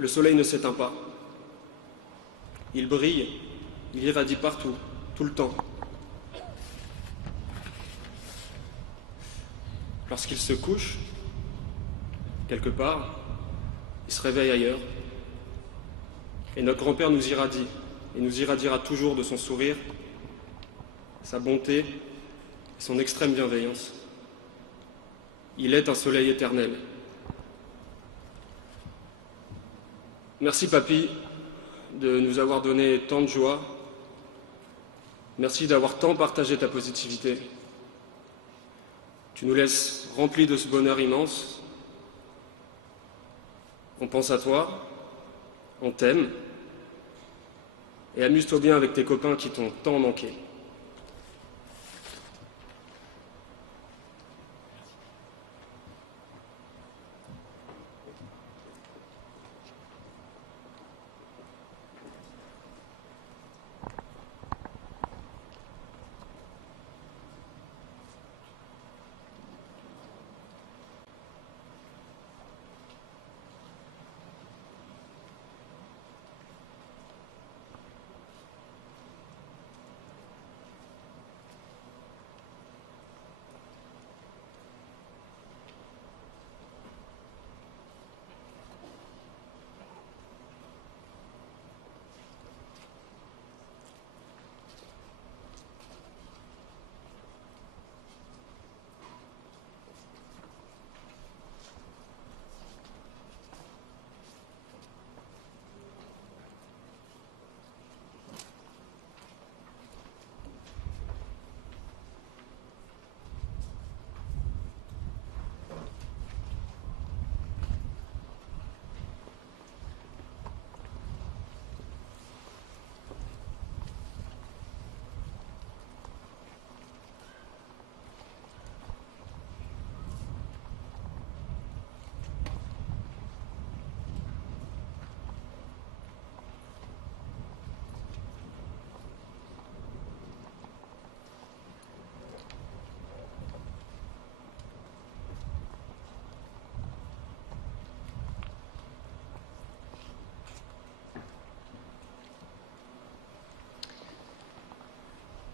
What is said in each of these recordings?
le soleil ne s'éteint pas. Il brille, il irradie partout, tout le temps. Lorsqu'il se couche, quelque part, il se réveille ailleurs. Et notre grand-père nous irradie, et nous irradiera toujours de son sourire, sa bonté et son extrême bienveillance. Il est un soleil éternel. Merci, papy, de nous avoir donné tant de joie. Merci d'avoir tant partagé ta positivité. Tu nous laisses remplis de ce bonheur immense. On pense à toi, on t'aime, et amuse-toi bien avec tes copains qui t'ont tant manqué.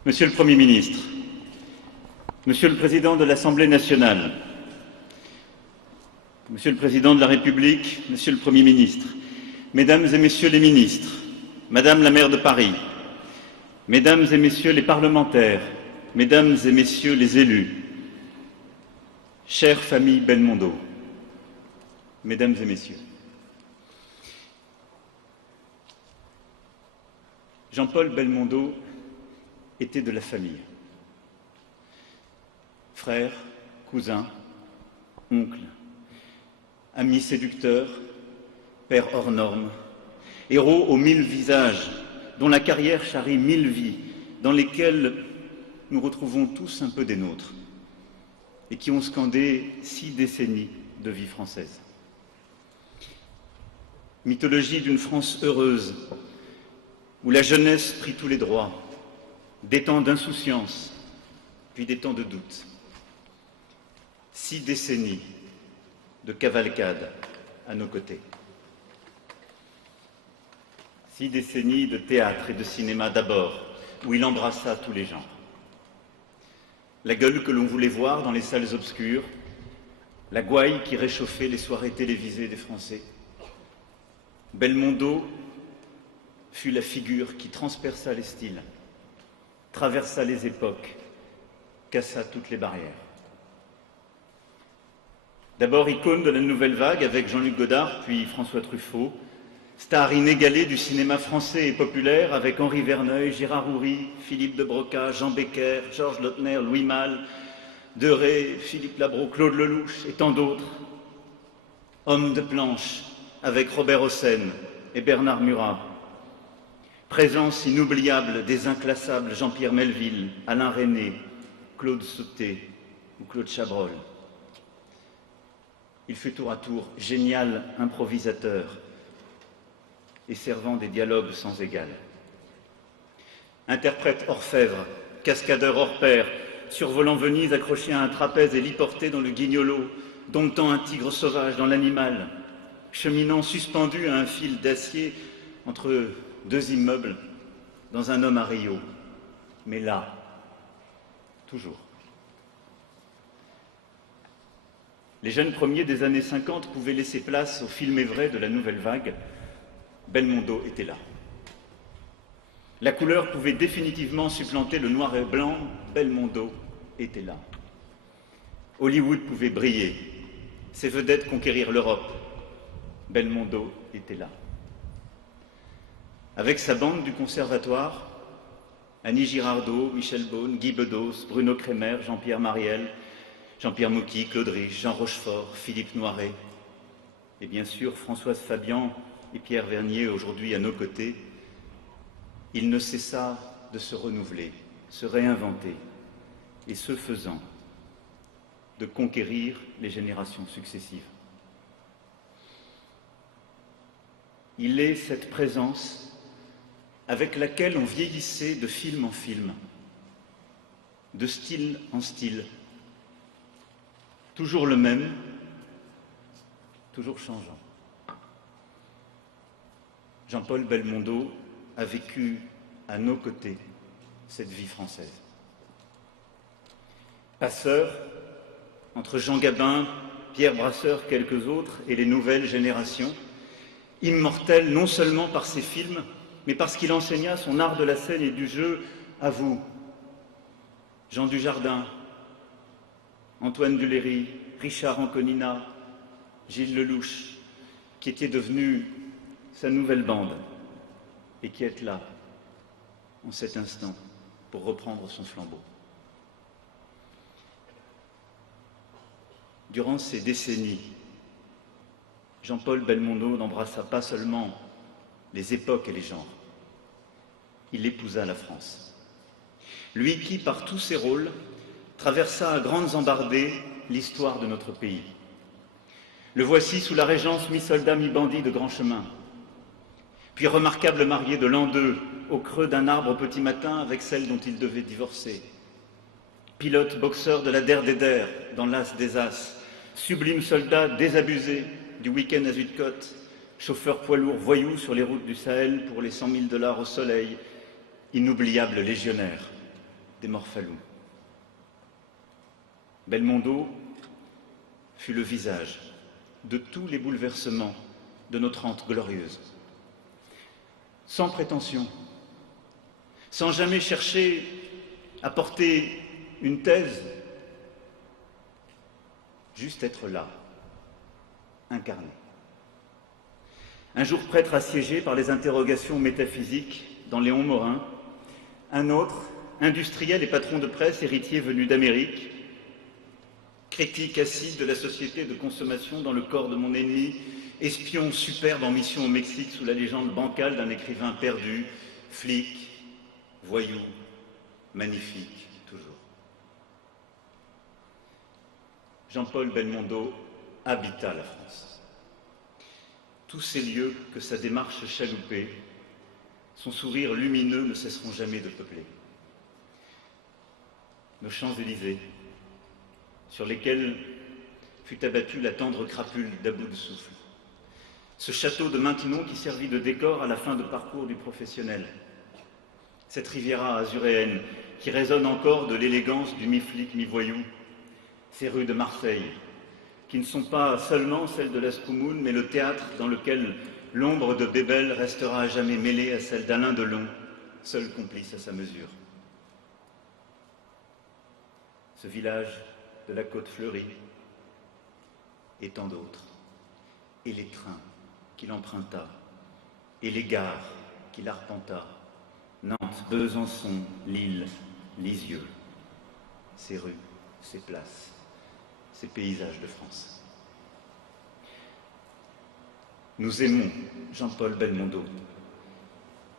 Monsieur le Premier ministre, Monsieur le Président de l'Assemblée nationale, Monsieur le Président de la République, Monsieur le Premier ministre, Mesdames et Messieurs les ministres, Madame la maire de Paris, Mesdames et Messieurs les parlementaires, Mesdames et Messieurs les élus, chère famille Belmondo, Mesdames et Messieurs, Jean-Paul Belmondo était de la famille. Frère, cousin, oncle, ami séducteur, père hors norme, héros aux 1000 visages, dont la carrière charrie 1000 vies, dans lesquelles nous retrouvons tous un peu des nôtres, et qui ont scandé 6 décennies de vie française. Mythologie d'une France heureuse, où la jeunesse prit tous les droits, des temps d'insouciance, puis des temps de doute. 6 décennies de cavalcade à nos côtés. 6 décennies de théâtre et de cinéma d'abord, où il embrassa tous les genres. La gueule que l'on voulait voir dans les salles obscures, la gouaille qui réchauffait les soirées télévisées des Français. Belmondo fut la figure qui transperça les styles, traversa les époques, cassa toutes les barrières. D'abord icône de la nouvelle vague avec Jean-Luc Godard, puis François Truffaut, star inégalée du cinéma français et populaire avec Henri Verneuil, Gérard Houry, Philippe de Broca, Jean Becker, Georges Lautner, Louis Malle, Deray, Philippe Labro, Claude Lelouch et tant d'autres. Homme de planche avec Robert Hossein et Bernard Murat. Présence inoubliable des inclassables Jean-Pierre Melville, Alain Resnais, Claude Sauté ou Claude Chabrol. Il fut tour à tour génial improvisateur et servant des dialogues sans égal. Interprète orfèvre, cascadeur hors pair, survolant Venise accroché à un trapèze et liporté dans le Guignolo, domptant un tigre sauvage dans l'Animal, cheminant suspendu à un fil d'acier entre deux immeubles dans un homme à Rio. Mais là, toujours. Les jeunes premiers des années 50 pouvaient laisser place au film vrai de la nouvelle vague. Belmondo était là. La couleur pouvait définitivement supplanter le noir et blanc. Belmondo était là. Hollywood pouvait briller, ses vedettes conquérir l'Europe. Belmondo était là. Avec sa bande du conservatoire, Annie Girardot, Michel Beaune, Guy Bedos, Bruno Kremer, Jean-Pierre Mariel, Jean-Pierre Mocky, Claude Rich, Jean Rochefort, Philippe Noiret, et bien sûr Françoise Fabian et Pierre Vernier aujourd'hui à nos côtés, il ne cessa de se renouveler, se réinventer, et ce faisant, de conquérir les générations successives. Il est cette présence avec laquelle on vieillissait de film en film, de style en style, toujours le même, toujours changeant. Jean-Paul Belmondo a vécu à nos côtés cette vie française. Passeur entre Jean Gabin, Pierre Brasseur, quelques autres, et les nouvelles générations, immortel non seulement par ses films, mais parce qu'il enseigna son art de la scène et du jeu à vous, Jean Dujardin, Antoine Duléry, Richard Anconina, Gilles Lelouch, qui étaient devenus sa nouvelle bande et qui êtes là, en cet instant, pour reprendre son flambeau. Durant ces décennies, Jean-Paul Belmondo n'embrassa pas seulement les époques et les genres, il épousa la France. Lui qui, par tous ses rôles, traversa à grandes embardées l'histoire de notre pays. Le voici sous la régence mi-soldat, mi-bandit de Grand Chemin, puis remarquable marié de l'an 2 au creux d'un arbre au petit matin avec celle dont il devait divorcer. Pilote boxeur de la Der des Der dans l'As des As, sublime soldat désabusé du week-end à Zuidcote, chauffeur poids lourd voyou sur les routes du Sahel pour les 100 000 $ au soleil, inoubliable légionnaire des Morphalous. Belmondo fut le visage de tous les bouleversements de nos 30 glorieuses. Sans prétention, sans jamais chercher à porter une thèse, juste être là, incarné. Un jour prêtre assiégé par les interrogations métaphysiques dans Léon Morin, un autre, industriel et patron de presse, héritier venu d'Amérique, critique acide de la société de consommation dans le corps de mon ennemi, espion superbe en mission au Mexique sous la légende bancale d'un écrivain perdu, flic, voyou, magnifique, toujours. Jean-Paul Belmondo habita la France. Tous ces lieux que sa démarche chaloupée, son sourire lumineux ne cesseront jamais de peupler. Nos Champs-Élysées, sur lesquels fut abattue la tendre crapule d'à bout de souffle. Ce château de Maintenon qui servit de décor à la fin de parcours du professionnel. Cette Riviera azuréenne qui résonne encore de l'élégance du mi-flic, mi-voyou. Ces rues de Marseille, qui ne sont pas seulement celles de l'Ascoumoun, mais le théâtre dans lequel l'ombre de Bébel restera à jamais mêlée à celle d'Alain Delon, seul complice à sa mesure. Ce village de la Côte Fleurie et tant d'autres, et les trains qu'il emprunta, et les gares qu'il arpenta, Nantes, Besançon, Lille, Lisieux, ces rues, ces places, ces paysages de France. Nous aimons Jean-Paul Belmondo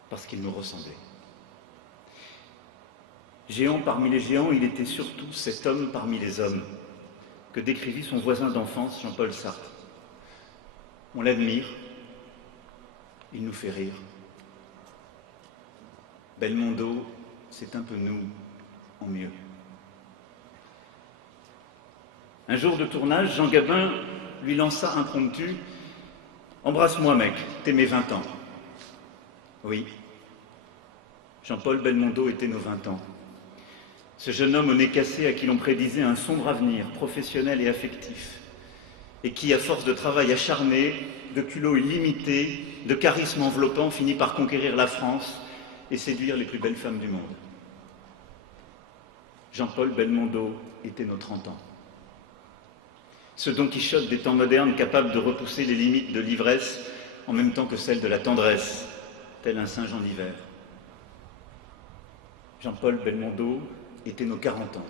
parce qu'il nous ressemblait. Géant parmi les géants, il était surtout cet homme parmi les hommes que décrivit son voisin d'enfance, Jean-Paul Sartre. On l'admire, il nous fait rire. Belmondo, c'est un peu nous en mieux. Un jour de tournage, Jean Gabin lui lança impromptu Embrasse-moi, mec, t'es mes 20 ans. Oui, Jean-Paul Belmondo était nos 20 ans. Ce jeune homme au nez cassé à qui l'on prédisait un sombre avenir, professionnel et affectif, et qui, à force de travail acharné, de culot illimité, de charisme enveloppant, finit par conquérir la France et séduire les plus belles femmes du monde. Jean-Paul Belmondo était nos 30 ans. Ce Don Quichotte des temps modernes capable de repousser les limites de l'ivresse en même temps que celles de la tendresse, tel un singe en hiver. Jean-Paul Belmondo était nos 40 ans.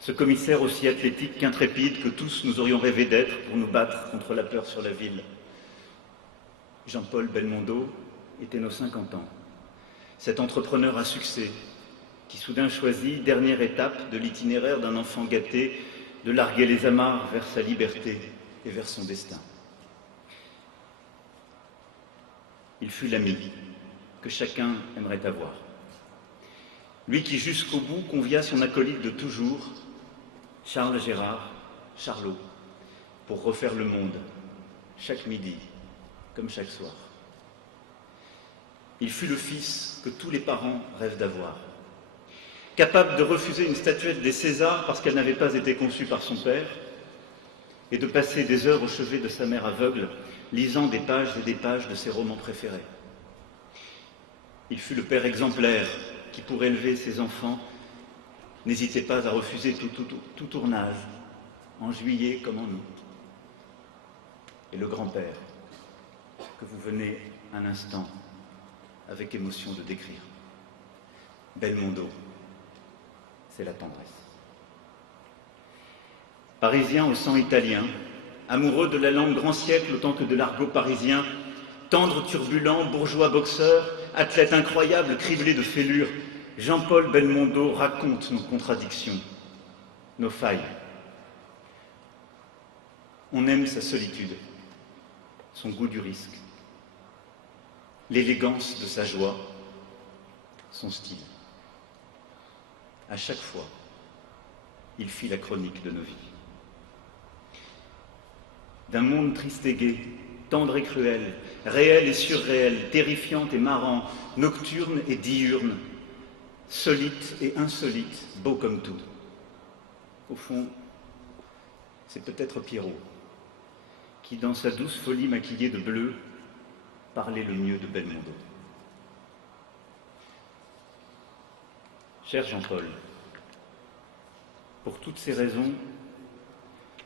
Ce commissaire aussi athlétique qu'intrépide que tous nous aurions rêvé d'être pour nous battre contre la peur sur la ville. Jean-Paul Belmondo était nos 50 ans. Cet entrepreneur à succès qui soudain choisit, dernière étape de l'itinéraire d'un enfant gâté, de larguer les amarres vers sa liberté et vers son destin. Il fut l'ami que chacun aimerait avoir. Lui qui jusqu'au bout convia son acolyte de toujours, Charles Gérard, Charlot, pour refaire le monde, chaque midi, comme chaque soir. Il fut le fils que tous les parents rêvent d'avoir. Capable de refuser une statuette des Césars parce qu'elle n'avait pas été conçue par son père, et de passer des heures au chevet de sa mère aveugle, lisant des pages et des pages de ses romans préférés. Il fut le père exemplaire qui, pour élever ses enfants, n'hésitait pas à refuser tout tournage, en juillet comme en août. Et le grand-père, que vous venez un instant, avec émotion, de décrire. Belmondo, c'est la tendresse. Parisien au sang italien, amoureux de la langue grand siècle autant que de l'argot parisien, tendre, turbulent, bourgeois boxeur, athlète incroyable, criblé de fêlures, Jean-Paul Belmondo raconte nos contradictions, nos failles. On aime sa solitude, son goût du risque, l'élégance de sa joie, son style. À chaque fois, il fit la chronique de nos vies. D'un monde triste et gai, tendre et cruel, réel et surréel, terrifiant et marrant, nocturne et diurne, solite et insolite, beau comme tout. Au fond, c'est peut-être Pierrot qui, dans sa douce folie maquillée de bleu, parlait le mieux de Belmondo. Cher Jean-Paul, pour toutes ces raisons,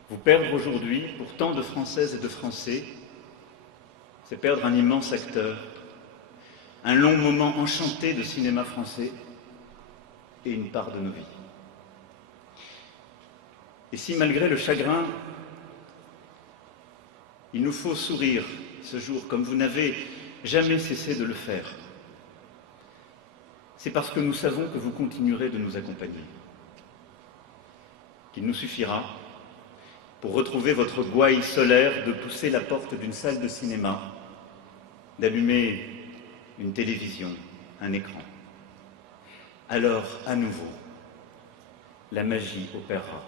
vous perdre aujourd'hui, pour tant de Françaises et de Français, c'est perdre un immense acteur, un long moment enchanté de cinéma français et une part de nos vies. Et si, malgré le chagrin, il nous faut sourire ce jour comme vous n'avez jamais cessé de le faire, c'est parce que nous savons que vous continuerez de nous accompagner, qu'il nous suffira, pour retrouver votre gouaille solaire, de pousser la porte d'une salle de cinéma, d'allumer une télévision, un écran. Alors, à nouveau, la magie opérera.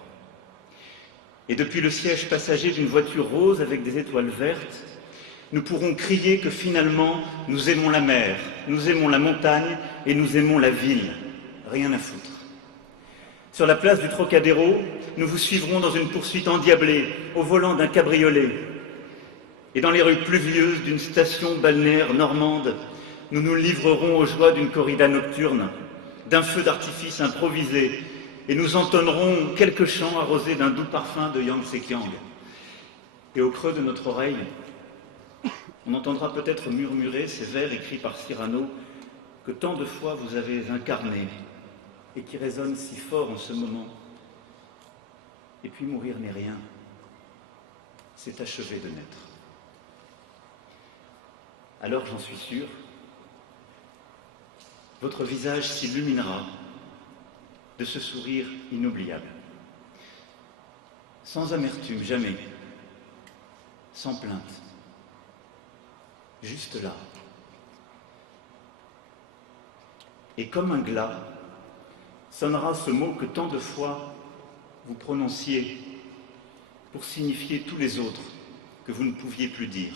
Et depuis le siège passager d'une voiture rose avec des étoiles vertes, nous pourrons crier que finalement, nous aimons la mer, nous aimons la montagne et nous aimons la ville. Rien à foutre. Sur la place du Trocadéro, nous vous suivrons dans une poursuite endiablée, au volant d'un cabriolet. Et dans les rues pluvieuses d'une station balnéaire normande, nous nous livrerons aux joies d'une corrida nocturne, d'un feu d'artifice improvisé, et nous entonnerons quelques chants arrosés d'un doux parfum de Yang Tse-Kiang. Et au creux de notre oreille, on entendra peut-être murmurer ces vers écrits par Cyrano que tant de fois vous avez incarnés et qui résonnent si fort en ce moment. Et puis mourir n'est rien, c'est achever de naître. Alors, j'en suis sûr, votre visage s'illuminera de ce sourire inoubliable. Sans amertume, jamais, sans plainte, juste là. Et comme un glas, sonnera ce mot que tant de fois vous prononciez pour signifier tous les autres que vous ne pouviez plus dire.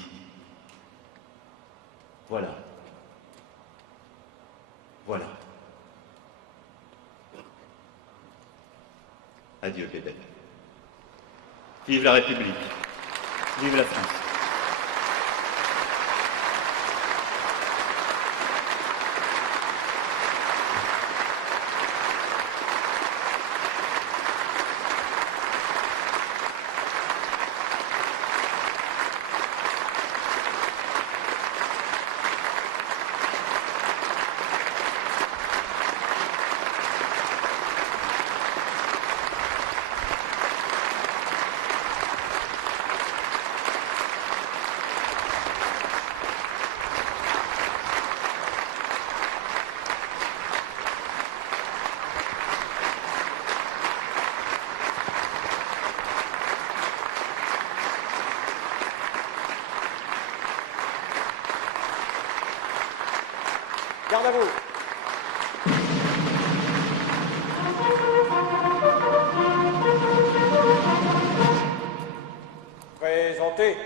Voilà. Voilà. Adieu, bébé. Vive la République. Vive la France. Garde à vous. Présentez